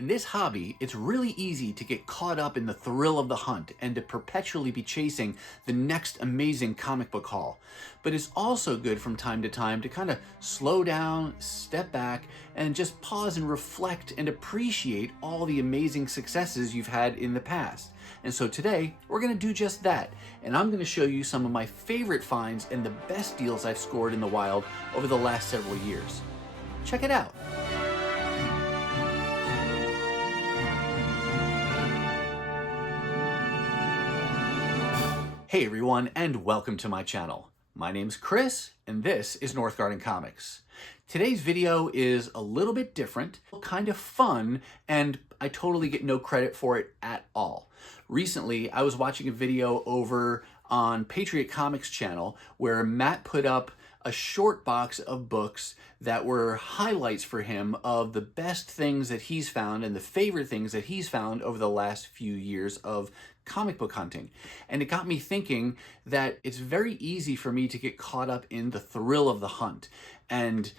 In this hobby, it's really easy to get caught up in the thrill of the hunt and to perpetually be chasing the next amazing comic book haul. But it's also good from time to time to kind of slow down, step back, and just pause and reflect and appreciate all the amazing successes you've had in the past. And so today, we're going to do just that. And I'm going to show you some of my favorite finds and the best deals I've scored in the wild over the last several years. Check it out. Hey everyone, and welcome to my channel. My name's Chris, and this is Northgarden Comics. Today's video is a little bit different, kind of fun, and I totally get no credit for it at all. Recently, I was watching a video over on Patriot Comics channel where Matt put up a short box of books that were highlights for him of the best things that he's found and the favorite things that he's found over the last few years of comic book hunting. And it got me thinking that it's very easy for me to get caught up in the thrill of the hunt and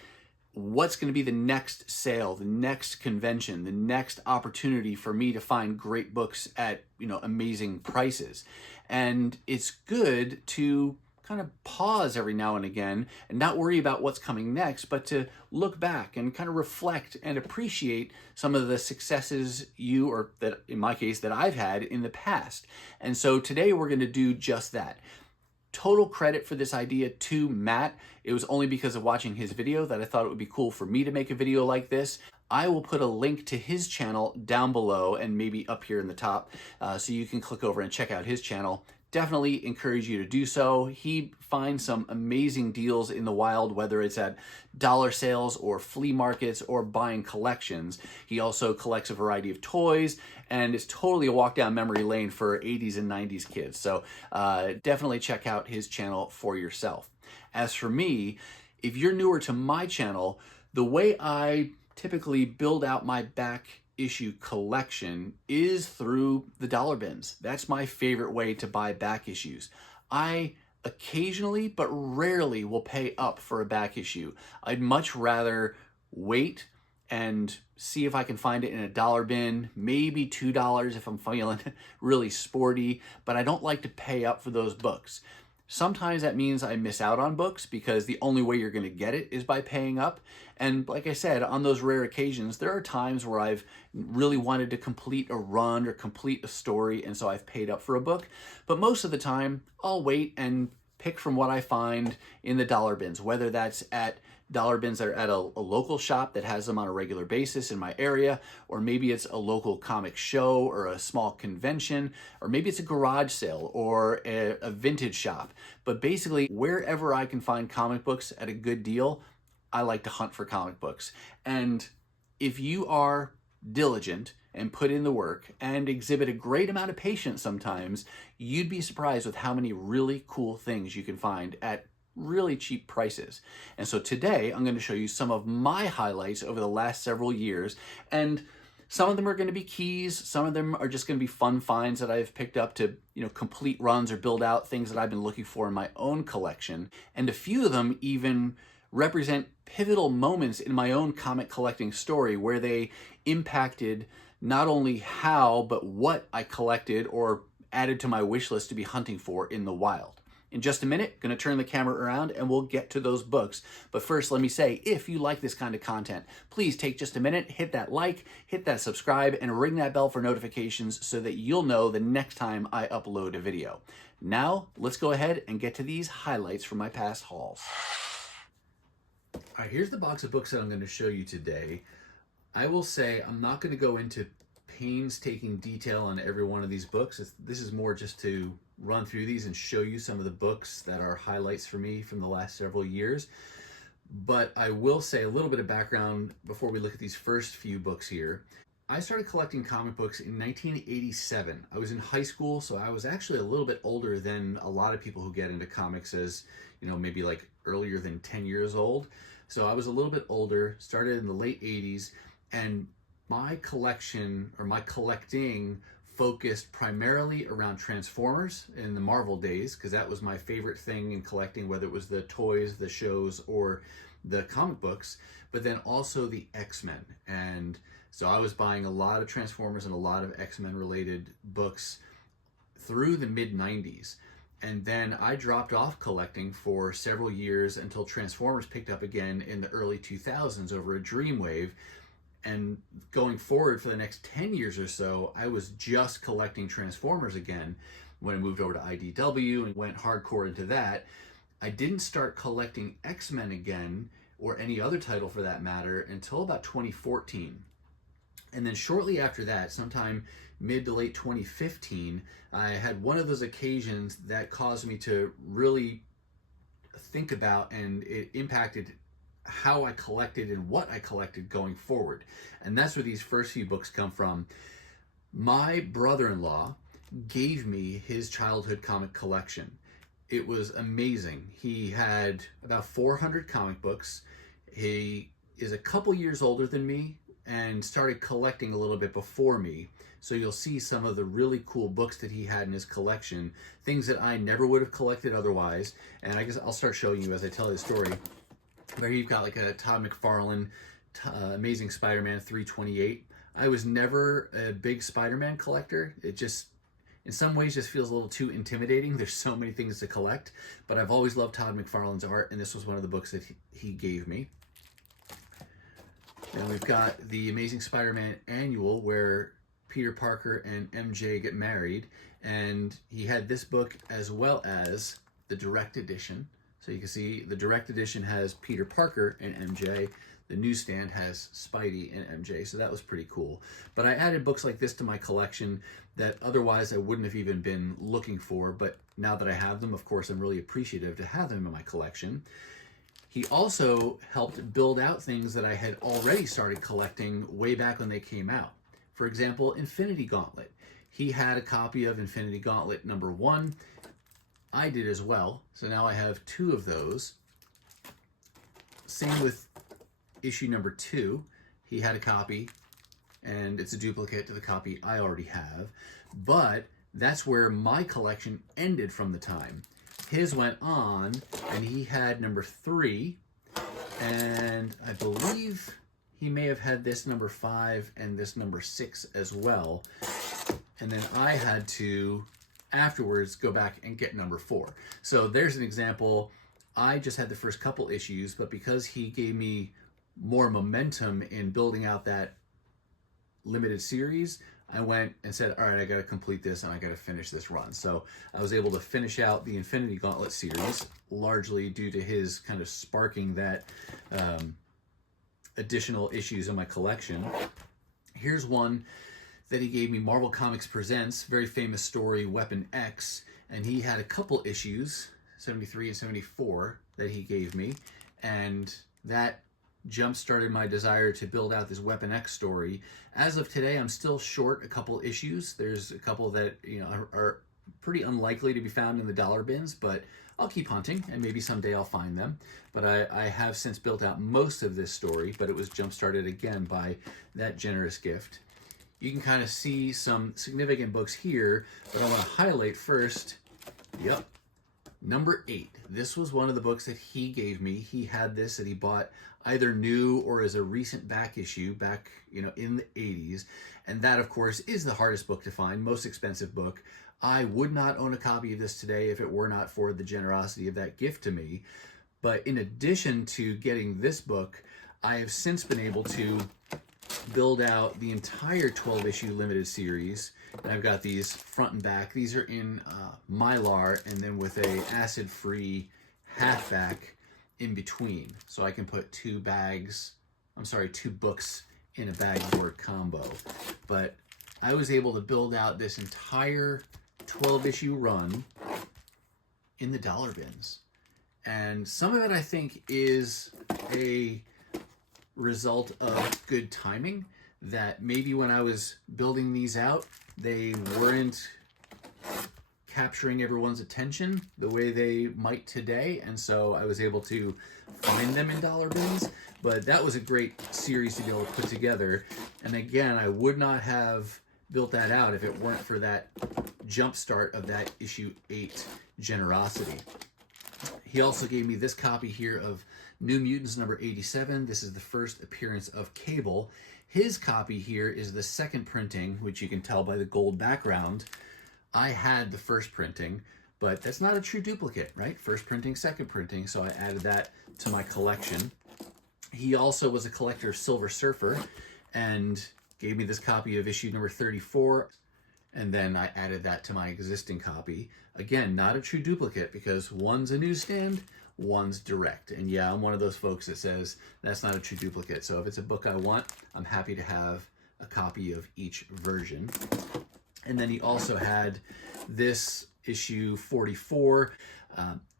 what's going to be the next sale, the next convention, the next opportunity for me to find great books at, amazing prices. And it's good to kind of pause every now and again and not worry about what's coming next, but to look back and kind of reflect and appreciate some of the successes or that in my case that I've had in the past. And so today we're going to do just that. Total credit for this idea to Matt. It was only because of watching his video that I thought it would be cool for me to make a video like this. I will put a link to his channel down below and maybe up here in the top so you can click over and check out his channel. Definitely encourage you to do so. He finds some amazing deals in the wild, whether it's at dollar sales or flea markets or buying collections. He also collects a variety of toys, and it's totally a walk down memory lane for 80s and 90s kids. So definitely check out his channel for yourself. As for me, if you're newer to my channel, the way I typically build out my back issue collection is through the dollar bins. That's my favorite way to buy back issues. I occasionally, but rarely, will pay up for a back issue. I'd much rather wait and see if I can find it in a dollar bin, maybe $2 if I'm feeling really sporty, but I don't like to pay up for those books. Sometimes that means I miss out on books because the only way you're going to get it is by paying up. And like I said, on those rare occasions, there are times where I've really wanted to complete a run or complete a story, and so I've paid up for a book. But most of the time, I'll wait and pick from what I find in the dollar bins, whether that's at dollar bins that are at a local shop that has them on a regular basis in my area, or maybe it's a local comic show or a small convention, or maybe it's a garage sale or a vintage shop. But basically, wherever I can find comic books at a good deal, I like to hunt for comic books. And if you are diligent and put in the work and exhibit a great amount of patience sometimes, you'd be surprised with how many really cool things you can find at really cheap prices. And so today I'm going to show you some of my highlights over the last several years, and some of them are going to be keys, some of them are just going to be fun finds that I've picked up to, complete runs or build out things that I've been looking for in my own collection, and a few of them even represent pivotal moments in my own comic collecting story where they impacted not only how but what I collected or added to my wish list to be hunting for in the wild. In just a minute, going to turn the camera around and we'll get to those books. But first, let me say, if you like this kind of content, please take just a minute, hit that like, hit that subscribe, and ring that bell for notifications so that you'll know the next time I upload a video. Now, let's go ahead and get to these highlights from my past hauls. All right, here's the box of books that I'm going to show you today. I will say I'm not going to go into painstaking detail on every one of these books. This is more just to run through these and show you some of the books that are highlights for me from the last several years. But I will say a little bit of background before we look at these first few books here. I started collecting comic books in 1987. I was in high school, so I was actually a little bit older than a lot of people who get into comics as, maybe like earlier than 10 years old. So I was a little bit older, started in the late 80s, and my collection or my collecting focused primarily around Transformers in the Marvel days, because that was my favorite thing in collecting, whether it was the toys, the shows, or the comic books, but then also the X-Men. And So I was buying a lot of Transformers and a lot of X-Men related books through the mid-90s. And then I dropped off collecting for several years until Transformers picked up again in the early 2000s over a Dreamwave. And going forward for the next 10 years or so, I was just collecting Transformers again when I moved over to IDW and went hardcore into that. I didn't start collecting X-Men again, or any other title for that matter, until about 2014. And then shortly after that, sometime mid to late 2015, I had one of those occasions that caused me to really think about, and it impacted how I collected and what I collected going forward. And that's where these first few books come from. My brother-in-law gave me his childhood comic collection. It was amazing. He had about 400 comic books. He is a couple years older than me and started collecting a little bit before me. So you'll see some of the really cool books that he had in his collection, things that I never would have collected otherwise. And I guess I'll start showing you as I tell his story. Where you've got like a Todd McFarlane, Amazing Spider-Man 328. I was never a big Spider-Man collector. It just, in some ways, just feels a little too intimidating. There's so many things to collect, but I've always loved Todd McFarlane's art, and this was one of the books that he gave me. And we've got the Amazing Spider-Man Annual, where Peter Parker and MJ get married, and he had this book as well as the direct edition. So you can see the direct edition has Peter Parker and MJ. The newsstand has Spidey and MJ, so that was pretty cool. But I added books like this to my collection that otherwise I wouldn't have even been looking for, but now that I have them, of course, I'm really appreciative to have them in my collection. He also helped build out things that I had already started collecting way back when they came out. For example, Infinity Gauntlet. He had a copy of Infinity Gauntlet #1. I did as well, so now I have 2 of those. Same with issue #2. He had a copy, and it's a duplicate to the copy I already have. But that's where my collection ended from the time. His went on, and he had #3, and I believe he may have had this #5 and this #6 as well. And then I had to afterwards go back and get #4. So there's an example. I just had the first couple issues, but because he gave me more momentum in building out that limited series, I went and said, all right, I got to complete this and I got to finish this run. So I was able to finish out the Infinity Gauntlet series, largely due to his kind of sparking that additional issues in my collection. Here's one that he gave me, Marvel Comics Presents, very famous story, Weapon X, and he had a couple issues, 73 and 74, that he gave me, and that jump-started my desire to build out this Weapon X story. As of today, I'm still short a couple issues. There's a couple that, you know, are pretty unlikely to be found in the dollar bins, but I'll keep hunting, and maybe someday I'll find them. But I have since built out most of this story, but it was jump-started again by that generous gift. You can kind of see some significant books here, but I want to highlight first, yep, #8. This was one of the books that he gave me. He had this that he bought either new or as a recent back issue back, you know, in the 80s. And that, of course, is the hardest book to find, most expensive book. I would not own a copy of this today if it were not for the generosity of that gift to me. But in addition to getting this book, I have since been able to build out the entire 12-issue limited series. And I've got these front and back. These are in Mylar, and then with a acid-free halfback in between. So I can put 2 books in a bag board combo. But I was able to build out this entire 12-issue run in the dollar bins. And some of it, I think, is a result of good timing, that maybe when I was building these out, they weren't capturing everyone's attention the way they might today, and so I was able to find them in dollar bins. But that was a great series to be able to put together, and again, I would not have built that out if it weren't for that jump start of that issue 8 generosity. He also gave me this copy here of New Mutants #87. This is the first appearance of Cable. His copy here is the second printing, which you can tell by the gold background. I had the first printing, but that's not a true duplicate, right? First printing, second printing, so I added that to my collection. He also was a collector of Silver Surfer and gave me this copy of issue number 34, and then I added that to my existing copy. Again, not a true duplicate because one's a newsstand, one's direct. And yeah, I'm one of those folks that says that's not a true duplicate. So if it's a book I want, I'm happy to have a copy of each version. And then he also had this issue 44,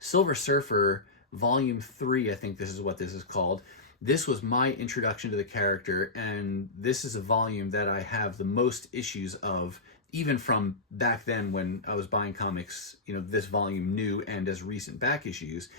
Silver Surfer, Volume 3, I think this is what this is called. This was my introduction to the character, and this is a volume that I have the most issues of, even from back then when I was buying comics, you know, this volume new and as recent back issues.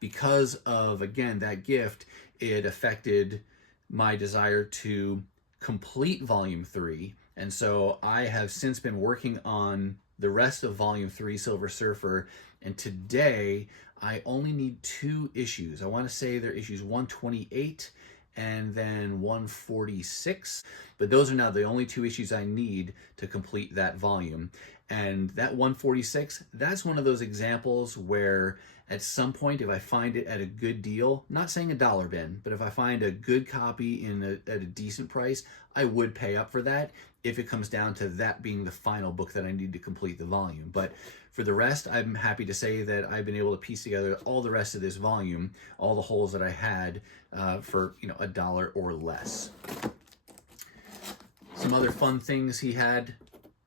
Because of, again, that gift, it affected my desire to complete Volume 3. And so I have since been working on the rest of Volume 3, Silver Surfer, and today I only need 2 issues. I want to say they're issues 128 and then 146, but those are now the only 2 issues I need to complete that volume. And that 146, that's one of those examples where at some point, if I find it at a good deal, not saying a dollar bin, but if I find a good copy at a decent price, I would pay up for that if it comes down to that being the final book that I need to complete the volume. But for the rest, I'm happy to say that I've been able to piece together all the rest of this volume, all the holes that I had for, you know, $1 or less. Some other fun things he had: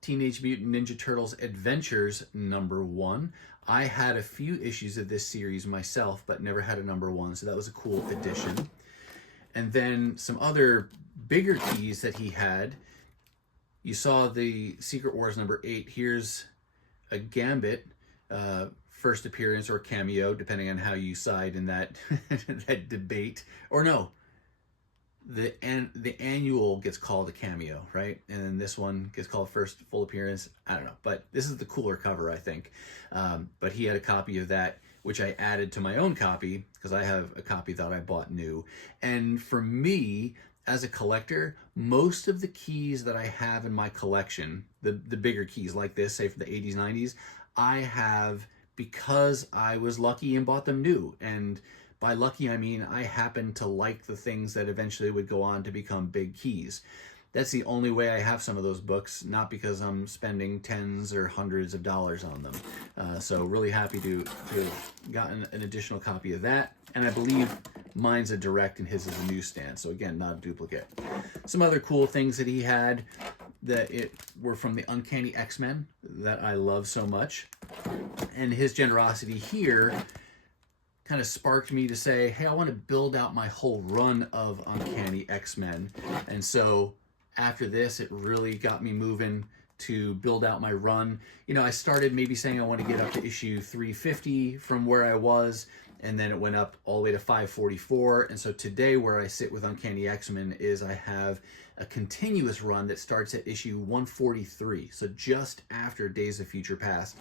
Teenage Mutant Ninja Turtles Adventures #1. I had a few issues of this series myself, but never had a #1, so that was a cool addition. And then some other bigger keys that he had. You saw the Secret Wars #8. Here's a Gambit first appearance or cameo, depending on how you side in that that debate. Or no, the annual gets called a cameo, right? And then this one gets called first full appearance. I don't know, but this is the cooler cover, I think. But he had a copy of that, which I added to my own copy because I have a copy that I bought new. And for me, as a collector, most of the keys that I have in my collection, the bigger keys like this, say for the 80s, 90s, I have because I was lucky and bought them new. And by lucky, I mean I happen to like the things that eventually would go on to become big keys. That's the only way I have some of those books, not because I'm spending tens or hundreds of dollars on them. So really happy to have gotten an additional copy of that. And I believe mine's a direct and his is a newsstand. So again, not a duplicate. Some other cool things that he had that were from the Uncanny XMen that I love so much. And his generosity here kind of sparked me to say, hey, I want to build out my whole run of Uncanny XMen. And so after this, it really got me moving to build out my run. You know, I started maybe saying I want to get up to issue 350 from where I was, and then it went up all the way to 544. And so today where I sit with Uncanny XMen is I have a continuous run that starts at issue 143. So just after Days of Future Past,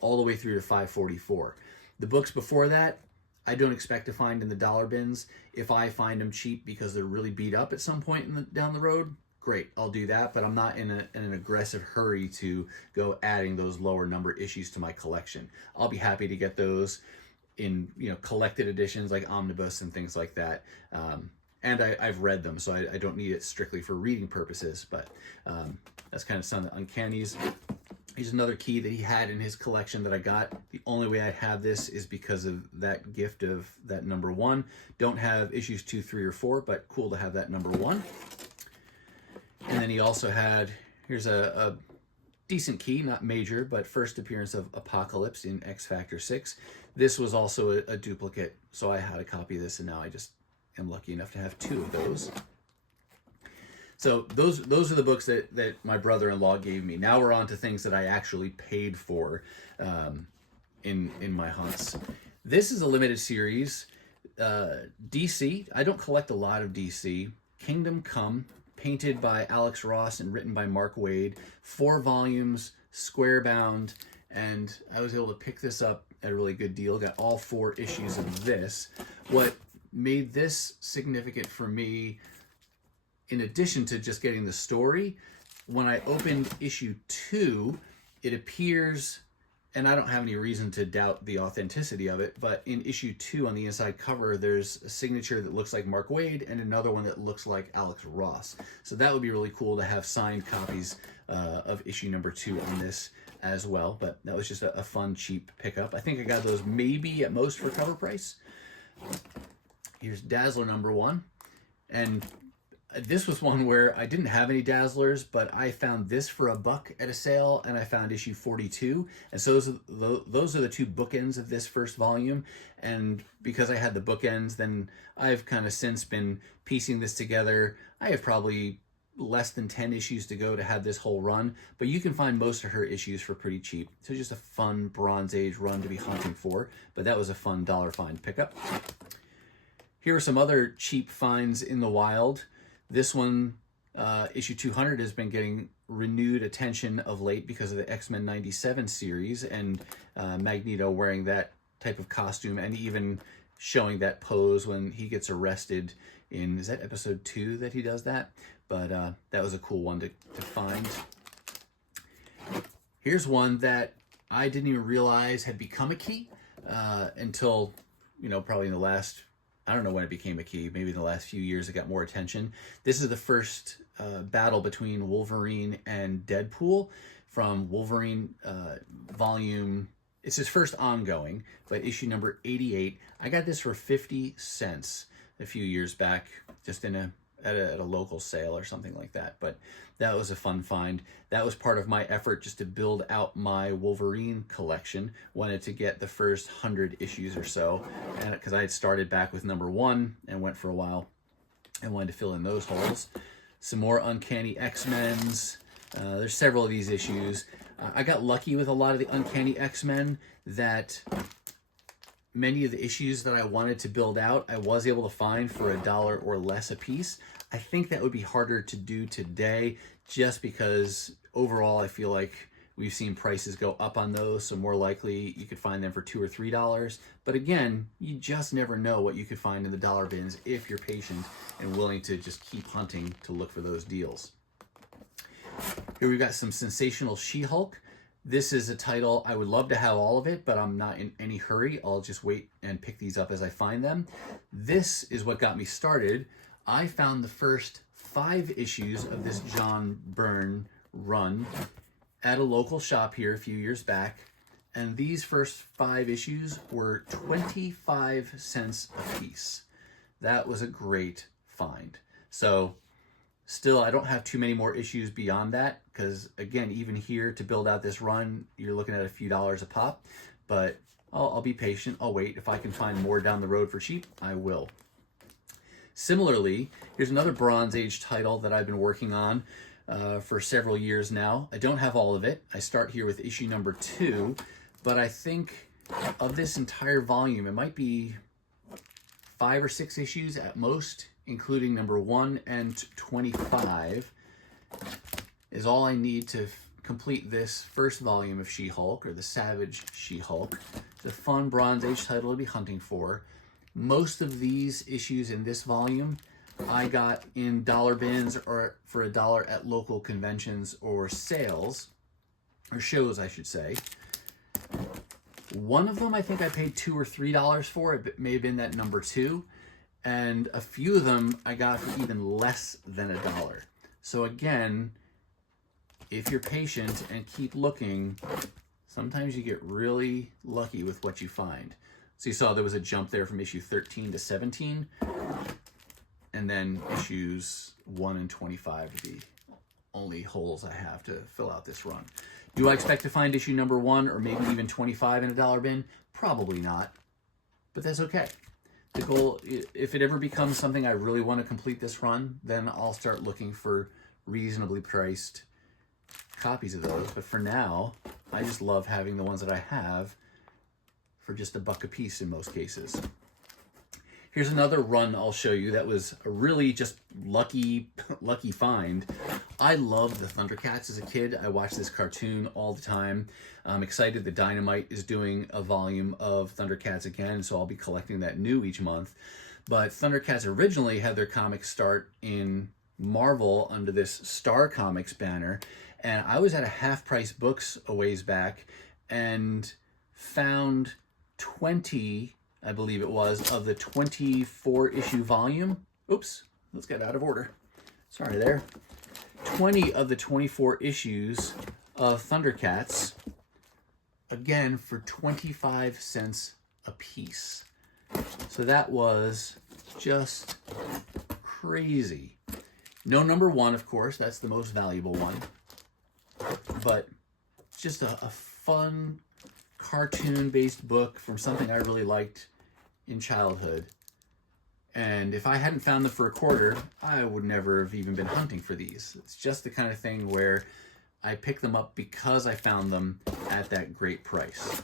all the way through to 544. The books before that, I don't expect to find in the dollar bins. If I find them cheap because they're really beat up at some point down the road, great, I'll do that, but I'm not in an aggressive hurry to go adding those lower number issues to my collection. I'll be happy to get those in, you know, collected editions like Omnibus and things like that. And I've read them, so I don't need it strictly for reading purposes, but that's kind of some of the Uncannies. Here's another key that he had in his collection that I got. The only way I have this is because of that gift of that #1. Don't have issues 2, 3, or 4, but cool to have that #1. And then he also had, here's a decent key, not major, but first appearance of Apocalypse in X Factor 6. This was also a duplicate, so I had a copy of this, and now I just am lucky enough to have 2 of those. So those are the books that my brother-in-law gave me. Now we're on to things that I actually paid for in my hunts. This is a limited series. DC, I don't collect a lot of DC. Kingdom Come, painted by Alex Ross and written by Mark Waid. 4 volumes, square bound, and I was able to pick this up at a really good deal. Got all 4 issues of this. What made this significant for me in addition to just getting the story, when I opened issue 2, it appears, and I don't have any reason to doubt the authenticity of it, but in issue 2 on the inside cover, there's a signature that looks like Mark Waid and another one that looks like Alex Ross. So that would be really cool to have signed copies of issue number 2 on this as well. But that was just a fun, cheap pickup. I think I got those maybe at most for cover price. Here's Dazzler number 1. And this was one where I didn't have any Dazzlers, but I found this for $1 at a sale, and I found issue 42. And so those are the 2 bookends of this first volume. And because I had the bookends, then I've kind of since been piecing this together. I have probably less than 10 issues to go to have this whole run, but you can find most of her issues for pretty cheap. So just a fun Bronze Age run to be hunting for, but that was a fun dollar find pickup. Here are some other cheap finds in the wild. This one, issue 200, has been getting renewed attention of late because of the X-Men 97 series and Magneto wearing that type of costume and even showing that pose when he gets arrested in, is that episode 2 that he does that? But that was a cool one to find. Here's one that I didn't even realize had become a key until, probably in the last, I don't know when it became a key, maybe in the last few years it got more attention. This is the first battle between Wolverine and Deadpool from Wolverine volume, it's his first ongoing, but issue number 88. I got this for 50 cents a few years back, just at a local sale or something like that. But that was a fun find. That was part of my effort just to build out my Wolverine collection. Wanted to get the first 100 issues or so, and because I had started back with number 1 and went for a while and wanted to fill in those holes. Some more Uncanny XMens. There's several of these issues. I got lucky with a lot of the Uncanny X-Men that many of the issues that I wanted to build out, I was able to find for $1 or less a piece. I think that would be harder to do today just because overall I feel like we've seen prices go up on those, so more likely you could find them for $2 or $3. But again, you just never know what you could find in the dollar bins if you're patient and willing to just keep hunting to look for those deals. Here we've got some sensational SheHulk. This is a title, I would love to have all of it, but I'm not in any hurry. I'll just wait and pick these up as I find them. This is what got me started. I found the first 5 issues of this John Byrne run at a local shop here a few years back, and these first 5 issues were 25 cents a piece. That was a great find. So still, I don't have too many more issues beyond that because, again, even here to build out this run, you're looking at a few dollars a pop. But I'll be patient. I'll wait. If I can find more down the road for cheap, I will. Similarly, here's another Bronze Age title that I've been working on for several years now. I don't have all of it. I start here with issue number 2, but I think of this entire volume, it might be 5 or 6 issues at most, including number 1 and 25, is all I need to complete this first volume of SheHulk, or the Savage SheHulk. It's a fun Bronze Age title to be hunting for. Most of these issues in this volume I got in dollar bins or for $1 at local conventions or sales, or shows I should say. One of them I think I paid $2 or $3 for. It may have been that number 2. And a few of them I got for even less than $1. So again, if you're patient and keep looking, sometimes you get really lucky with what you find. So you saw there was a jump there from issue 13 to 17, and then issues 1 and 25 are the only holes I have to fill out this run. Do I expect to find issue number 1 or maybe even 25 in a dollar bin? Probably not, but that's okay. The goal, if it ever becomes something I really want to complete this run, then I'll start looking for reasonably priced copies of those. But for now, I just love having the ones that I have for just $1 a piece in most cases. Here's another run I'll show you that was a really just lucky find. I loved the Thundercats as a kid. I watched this cartoon all the time. I'm excited that Dynamite is doing a volume of Thundercats again, so I'll be collecting that new each month. But Thundercats originally had their comics start in Marvel under this Star Comics banner, and I was at a Half Price Books a ways back and found 20, I believe it was, of the 24 issue volume. Oops, let's get out of order. Sorry there. 20 of the 24 issues of Thundercats, again for 25 cents a piece. So that was just crazy. No number one, of course, that's the most valuable one. But just a fun cartoon-based book from something I really liked in childhood. And if I hadn't found them for a quarter, I would never have even been hunting for these. It's just the kind of thing where I picked them up because I found them at that great price.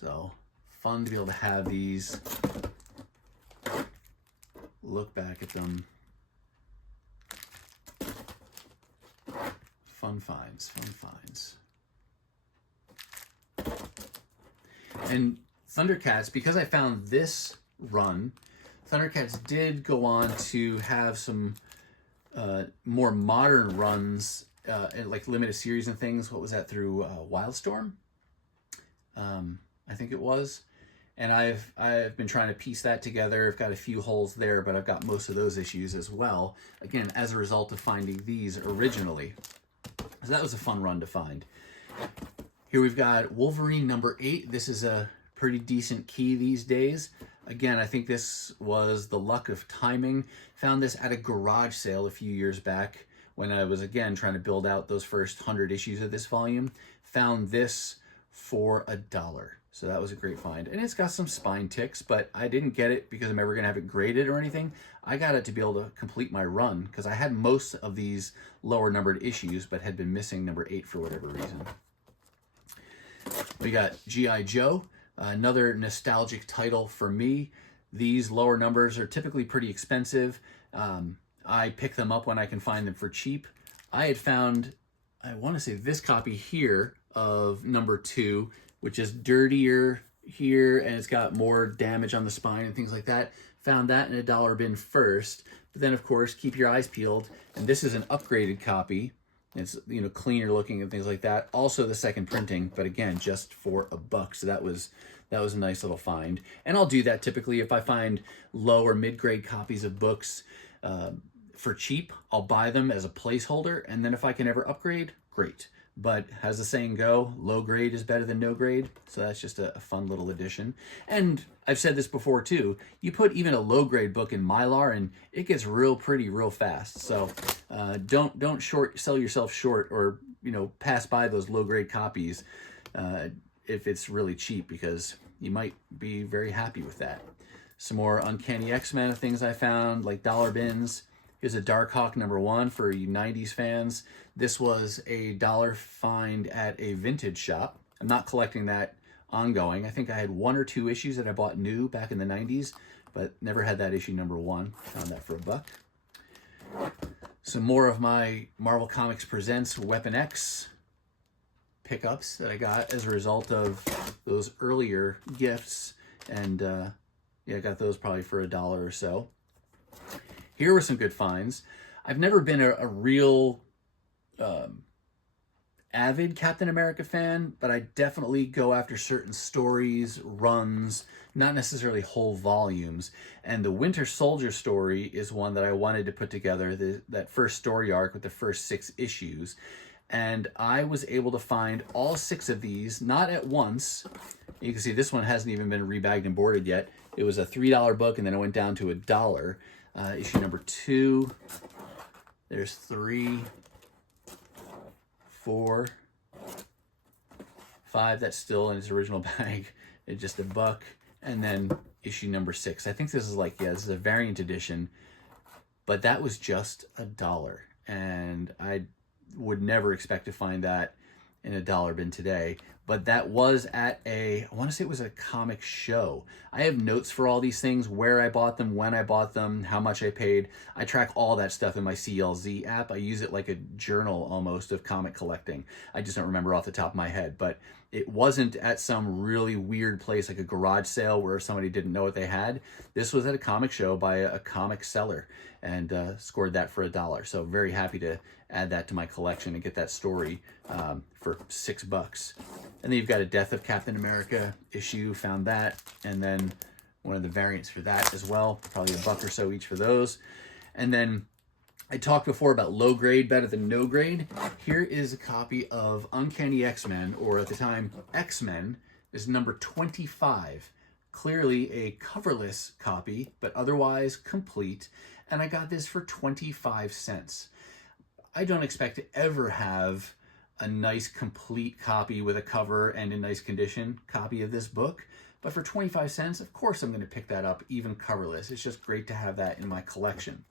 So, fun to be able to have these. Look back at them. Fun finds, fun finds. And Thundercats, because I found this run, Thundercats did go on to have some more modern runs, like limited series and things. What was that, through Wildstorm? I think it was. And I've been trying to piece that together. I've got a few holes there, but I've got most of those issues as well. Again, as a result of finding these originally. So that was a fun run to find. Here we've got Wolverine number 8. This is a pretty decent key these days. Again, I think this was the luck of timing. Found this at a garage sale a few years back when I was, again, trying to build out those first 100 issues of this volume. Found this for $1. So that was a great find. And it's got some spine ticks, but I didn't get it because I'm ever going to have it graded or anything. I got it to be able to complete my run because I had most of these lower numbered issues, but had been missing number 8 for whatever reason. We got G.I. Joe, another nostalgic title for me. These lower numbers are typically pretty expensive. I pick them up when I can find them for cheap. I had found, I want to say this copy here of number 2, which is dirtier here, and it's got more damage on the spine and things like that. Found that in a dollar bin first, but then of course keep your eyes peeled. And this is an upgraded copy. It's, you know, cleaner looking and things like that. Also the second printing, but again, just for $1. So that was a nice little find. And I'll do that typically if I find low or mid-grade copies of books for cheap. I'll buy them as a placeholder, and then if I can ever upgrade, great. But as the saying go, low grade is better than no grade. So that's just a fun little addition. And I've said this before too, you put even a low grade book in Mylar and it gets real pretty real fast. So don't sell yourself short, or, you know, pass by those low grade copies if it's really cheap, because you might be very happy with that. Some more Uncanny XMen things I found, like dollar bins. Here's a Darkhawk number 1 for you 90s fans. This was a $1 find at a vintage shop. I'm not collecting that ongoing. I think I had 1 or 2 issues that I bought new back in the 90s, but never had that issue number 1. Found that for $1. Some more of my Marvel Comics Presents Weapon X pickups that I got as a result of those earlier gifts. And yeah, I got those probably for $1 or so. Here were some good finds. I've never been a real avid Captain America fan, but I definitely go after certain stories, runs, not necessarily whole volumes. And the Winter Soldier story is one that I wanted to put together, that first story arc with the first 6 issues. And I was able to find all 6 of these, not at once. You can see this one hasn't even been rebagged and boarded yet. It was a $3 book, and then it went down to $1. Issue number 2, there's 3, 4, 5, that's still in its original bag, it's just $1. And then issue number 6. I think this is like, yeah, this is a variant edition, but that was just $1. And I would never expect to find that in a dollar bin today. But that was at I want to say it was a comic show. I have notes for all these things, where I bought them, when I bought them, how much I paid. I track all that stuff in my CLZ app. I use it like a journal almost of comic collecting. I just don't remember off the top of my head. But it wasn't at some really weird place like a garage sale where somebody didn't know what they had. This was at a comic show by a comic seller. and scored that for $1. So very happy to add that to my collection and get that story for $6. And then you've got a Death of Captain America issue, found that, and then one of the variants for that as well, probably $1 or so each for those. And then I talked before about low grade better than no grade. Here is a copy of Uncanny XMen, or at the time XMen, is number 25. Clearly a coverless copy, but otherwise complete. And I got this for 25 cents. I don't expect to ever have a nice complete copy with a cover and in nice condition copy of this book. But for 25 cents, of course I'm going to pick that up, even coverless. It's just great to have that in my collection.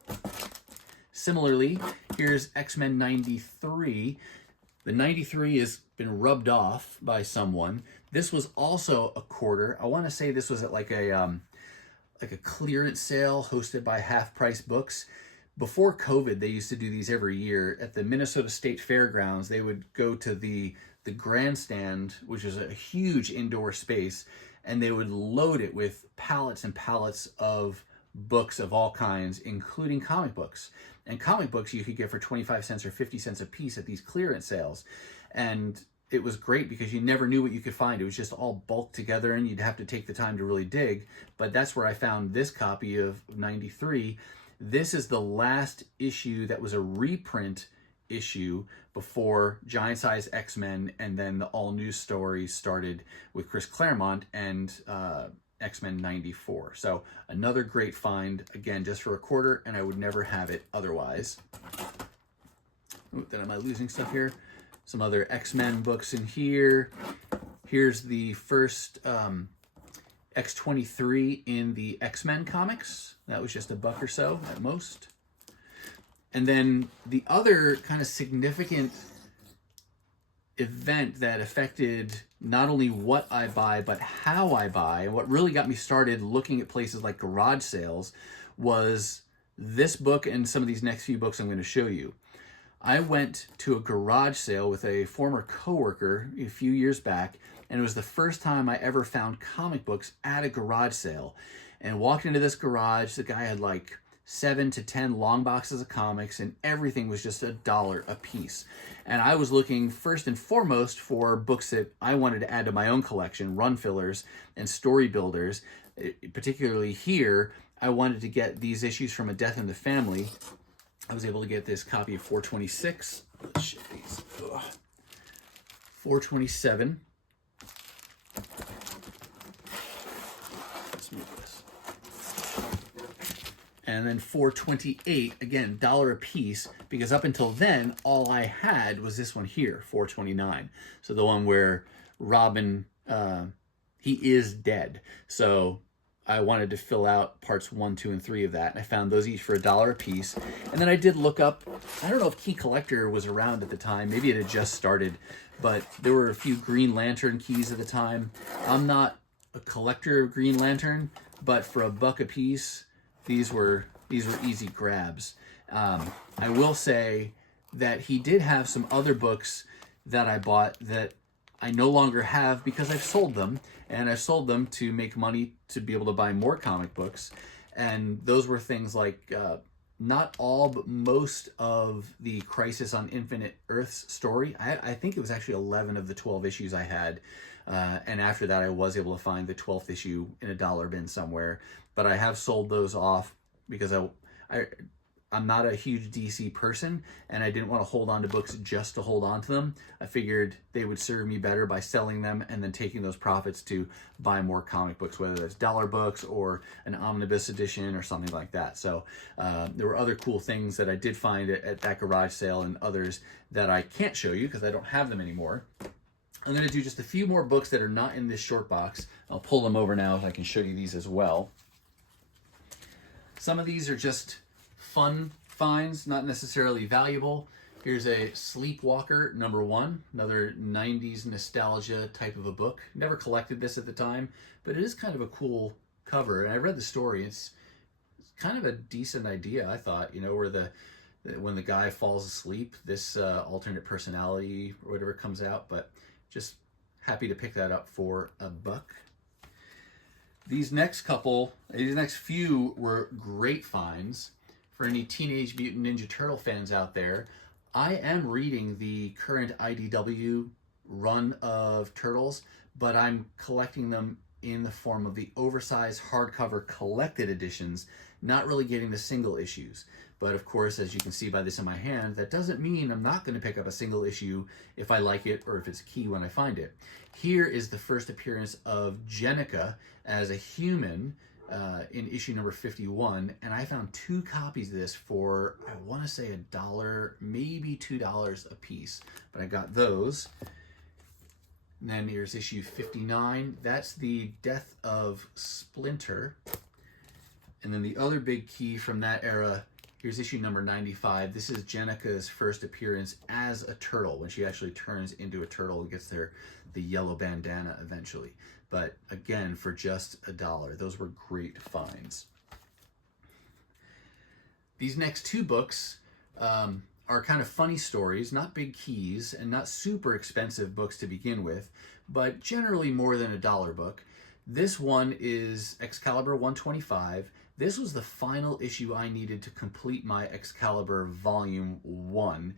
Similarly, here's X-Men 93. The 93 has been rubbed off by someone. This was also a quarter. I want to say this was at like a clearance sale hosted by Half Price Books. Before COVID, they used to do these every year. At the Minnesota State Fairgrounds, they would go to the grandstand, which is a huge indoor space, and they would load it with pallets and pallets of books of all kinds, including comic books. And comic books you could get for 25 cents or 50 cents a piece at these clearance sales. And it was great because you never knew what you could find. It was just all bulked together and you'd have to take the time to really dig. But that's where I found this copy of 93. This is the last issue that was a reprint issue before Giant Size X-Men, and then the all-new story started with Chris Claremont and X-Men 94. So another great find, again, just for a quarter, and I would never have it otherwise. Ooh, then am I losing stuff here? Some other X-Men books in here. Here's the first X-23 in the X-Men comics. That was just $1 or so at most. And then the other kind of significant event that affected not only what I buy, but how I buy, and what really got me started looking at places like garage sales, was this book and some of these next few books I'm going to show you. I went to a garage sale with a former coworker a few years back, and it was the first time I ever found comic books at a garage sale. And walked into this garage, the guy had like 7 to 10 long boxes of comics, and everything was just $1 a piece. And I was looking first and foremost for books that I wanted to add to my own collection, run fillers and story builders. Particularly here, I wanted to get these issues from A Death in the Family. I was able to get this copy of 426. Let's ship these. 427. Let's move this. And then 428, again, $1 a piece, because up until then, all I had was this one here, 429. So the one where Robin, he is dead. So I wanted to fill out parts 1, 2, and 3 of that. And I found those each for $1 a piece. And then I did look up, I don't know if Key Collector was around at the time. Maybe it had just started, but there were a few Green Lantern keys at the time. I'm not a collector of Green Lantern, but for $1 a piece, these were easy grabs. I will say that he did have some other books that I bought that I no longer have because I've sold them, and I've sold them to make money to be able to buy more comic books. And those were things like not all, but most of the Crisis on Infinite Earths story. I think it was actually 11 of the 12 issues I had. And after that, I was able to find the 12th issue in a dollar bin somewhere. But I have sold those off because I'm not a huge DC person, and I didn't want to hold on to books just to hold on to them. I figured they would serve me better by selling them and then taking those profits to buy more comic books, whether that's dollar books or an omnibus edition or something like that. So there were other cool things that I did find at that garage sale, and others that I can't show you because I don't have them anymore. I'm going to do just a few more books that are not in this short box. I'll pull them over now so I can show you these as well. Some of these are just fun finds, not necessarily valuable. Here's a Sleepwalker #1, another 90s nostalgia type of a book. Never collected this at the time, but it is kind of a cool cover. And I read the story. It's kind of a decent idea, I thought, you know, where when the guy falls asleep, this alternate personality or whatever comes out. But just happy to pick that up for $1. These next few were great finds. for any Teenage Mutant Ninja Turtle fans out there, I am reading the current IDW run of Turtles, but I'm collecting them in the form of the oversized hardcover collected editions, not really getting the single issues. But of course, as you can see by this in my hand, that doesn't mean I'm not going to pick up a single issue if I like it or if it's key when I find it. Here is the first appearance of Jennika as a human in issue number 51, and I found 2 copies of this for, I want to say $1, maybe $2 a piece, but I got those. And then here's issue 59. That's the death of Splinter. And then the other big key from that era, here's issue number 95. This is Jennika's first appearance as a turtle, when she actually turns into a turtle and gets the yellow bandana eventually. But again, for just $1. Those were great finds. These next 2 books are kind of funny stories, not big keys, and not super expensive books to begin with, but generally more than $1 book. This one is Excalibur 125. This was the final issue I needed to complete my Excalibur Volume 1,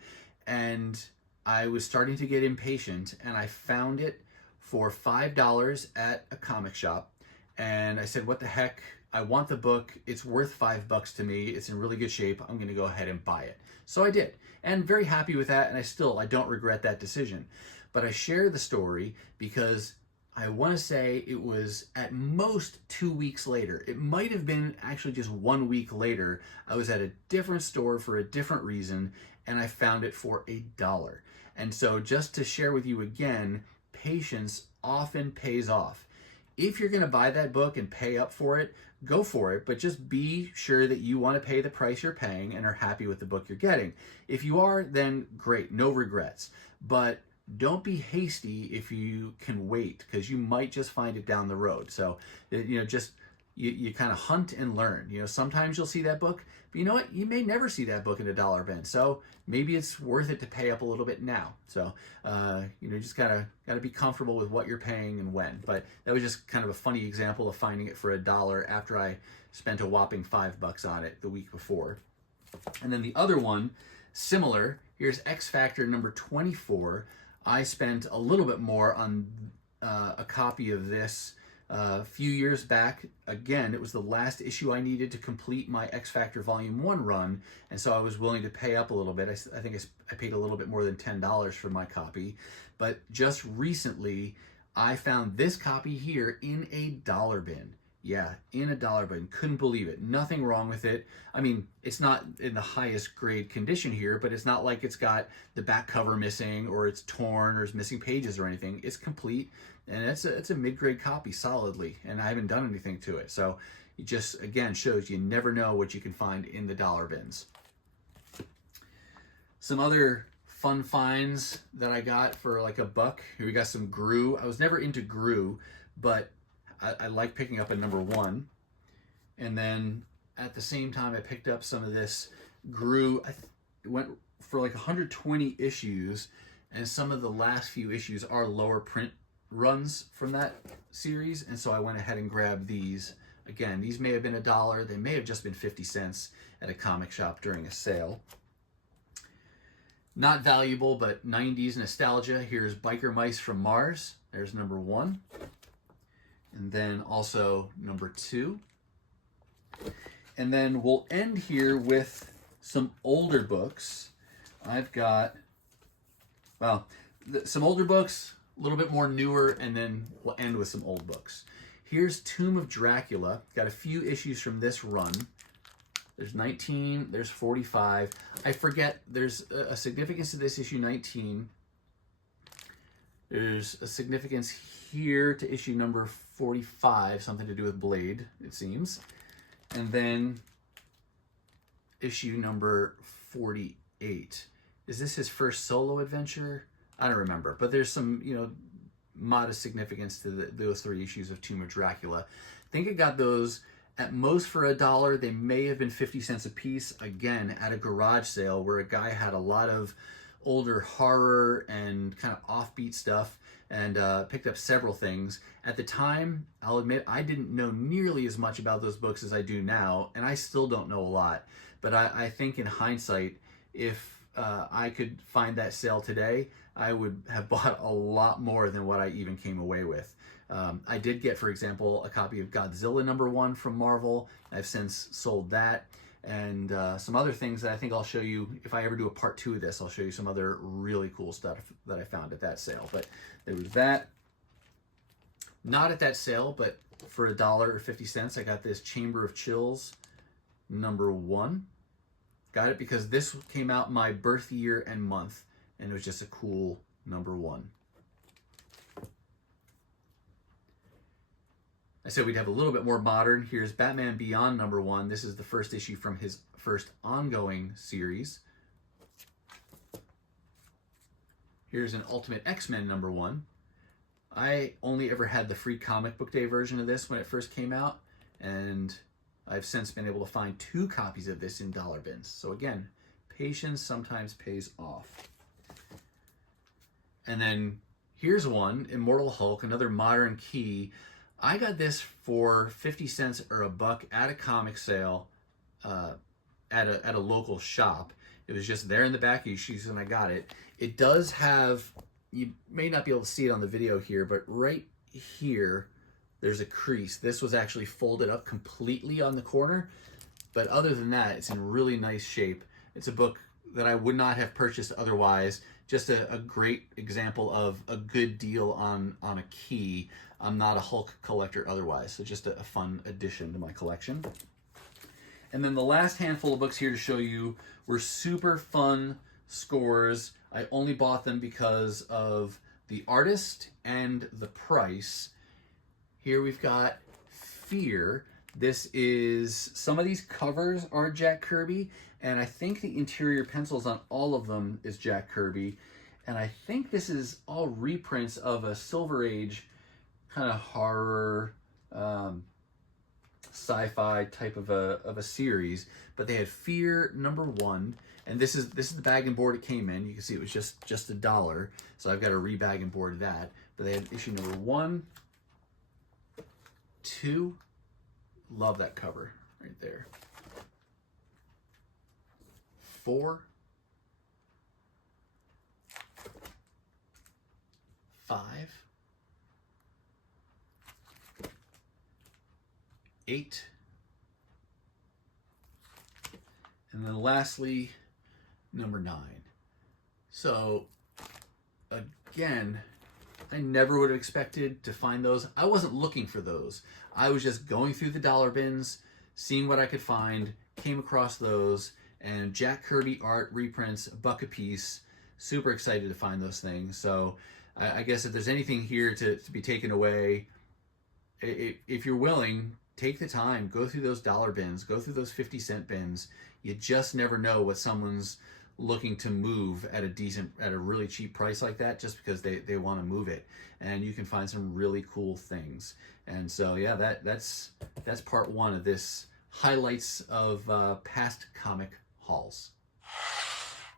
and I was starting to get impatient, and I found it for $5 at a comic shop, and I said, what the heck, I want the book, it's worth $5 to me, it's in really good shape, I'm gonna go ahead and buy it. So I did, and very happy with that, and I don't regret that decision. But I share the story because I want to say it was at most 2 weeks later. It might have been actually just 1 week later. I was at a different store for a different reason, and I found it for $1. And so just to share with you again, patience often pays off. If you're going to buy that book and pay up for it, go for it, but just be sure that you want to pay the price you're paying and are happy with the book you're getting. If you are, then great, no regrets. But don't be hasty if you can wait, because you might just find it down the road. So, you kind of hunt and learn. Sometimes you'll see that book, but you know what? You may never see that book in $1 bin. So maybe it's worth it to pay up a little bit now. So, just gotta be comfortable with what you're paying and when. But that was just kind of a funny example of finding it for $1 after I spent a whopping $5 on it the week before. And then the other one, similar, here's X Factor number 24. I spent a little bit more on a copy of this a few years back. Again, it was the last issue I needed to complete my X Factor Volume 1 run, and so I was willing to pay up a little bit. I think I paid a little bit more than $10 for my copy. But just recently, I found this copy here in $1 bin. Yeah, in $1 bin. Couldn't believe it. Nothing wrong with it. I mean, it's not in the highest grade condition here, but it's not like it's got the back cover missing or it's torn or it's missing pages or anything. It's complete, and it's a mid-grade copy solidly, and I haven't done anything to it. So it just, again, shows you never know what you can find in the $1 bins. Some other fun finds that I got for like $1. Here we got some Gru. I was never into Gru, but I like picking up a number 1. And then at the same time, I picked up some of this Gru. It went for like 120 issues, and some of the last few issues are lower print runs from that series. And so I went ahead and grabbed these. Again, these may have been $1. They may have just been 50 cents at a comic shop during a sale. Not valuable, but 90s nostalgia. Here's Biker Mice from Mars. There's number 1. And then also number 2. And then we'll end here with some older books. I've got, well, some older books, a little bit more newer, and then we'll end with some old books. Here's Tomb of Dracula. Got a few issues from this run. There's 19, there's 45. I forget, there's a significance to this issue 19. There's a significance here to issue number 45, something to do with Blade, it seems. And then issue number 48. Is this his first solo adventure? I don't remember, but there's some, modest significance to those 3 issues of Tomb of Dracula. I think I got those at most for $1. They may have been 50 cents a piece, again, at a garage sale where a guy had a lot of older horror and kind of offbeat stuff, and picked up several things. At the time, I'll admit, I didn't know nearly as much about those books as I do now, and I still don't know a lot. But I think in hindsight, if I could find that sale today, I would have bought a lot more than what I even came away with. I did get, for example, a copy of Godzilla #1 from Marvel. I've since sold that. And some other things that I think I'll show you. If I ever do a part 2 of this, I'll show you some other really cool stuff that I found at that sale. But there was that. Not at that sale, but for $1.50, I got this Chamber of Chills #1. Got it because this came out my birth year and month, and it was just a cool #1. I said we'd have a little bit more modern. Here's Batman Beyond #1. This is the first issue from his first ongoing series. Here's an Ultimate X-Men #1. I only ever had the free comic book day version of this when it first came out, and I've since been able to find 2 copies of this in dollar bins. So again, patience sometimes pays off. And then here's one, Immortal Hulk, another modern key. I got this for 50 cents or $1 at a comic sale at a local shop. It was just there in the back issues when I got it. It does have, you may not be able to see it on the video here, but right here, there's a crease. This was actually folded up completely on the corner, but other than that, it's in really nice shape. It's a book that I would not have purchased otherwise. Just a great example of a good deal on a key. I'm not a Hulk collector otherwise, so just a fun addition to my collection. And then the last handful of books here to show you were super fun scores. I only bought them because of the artist and the price. Here we've got Fear. This is, some of these covers are Jack Kirby, and I think the interior pencils on all of them is Jack Kirby. And I think this is all reprints of a Silver Age kind of horror, sci-fi type of a series. But they had Fear #1, and this is the bag and board it came in. You can see it was just $1, so I've got to re-bag and board that. But they had issue #1, 2. Love that cover right there. 4, 5, 8, and then lastly, #9. So again, I never would have expected to find those. I wasn't looking for those. I was just going through the dollar bins, seeing what I could find, came across those, and Jack Kirby art reprints, $1 a piece. Super excited to find those things. So I guess if there's anything here to be taken away, if you're willing, take the time, go through those dollar bins, go through those 50-cent bins. You just never know what someone's looking to move at a really cheap price like that, just because they want to move it, and you can find some really cool things. And so yeah, that's part 1 of this highlights of past comic hauls.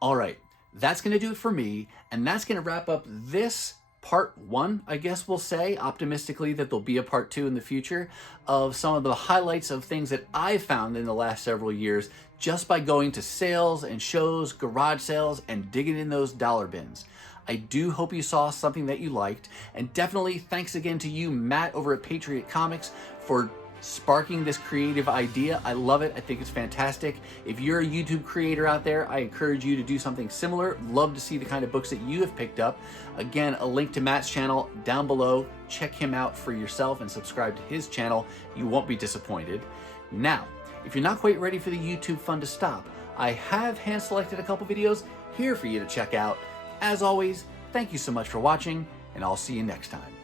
All right, that's gonna do it for me, and that's gonna wrap up this part 1, I guess we'll say, optimistically that there'll be a part 2 in the future, of some of the highlights of things that I've found in the last several years just by going to sales and shows, garage sales, and digging in those dollar bins. I do hope you saw something that you liked, and definitely thanks again to you, Matt, over at Patriot Comics, for sparking this creative idea. I love it. I think it's fantastic. If you're a YouTube creator out there, I encourage you to do something similar. Love to see the kind of books that you have picked up. Again, a link to Matt's channel down below. Check him out for yourself and subscribe to his channel. You won't be disappointed. Now, if you're not quite ready for the YouTube fun to stop, I have hand-selected a couple videos here for you to check out. As always, thank you so much for watching, and I'll see you next time.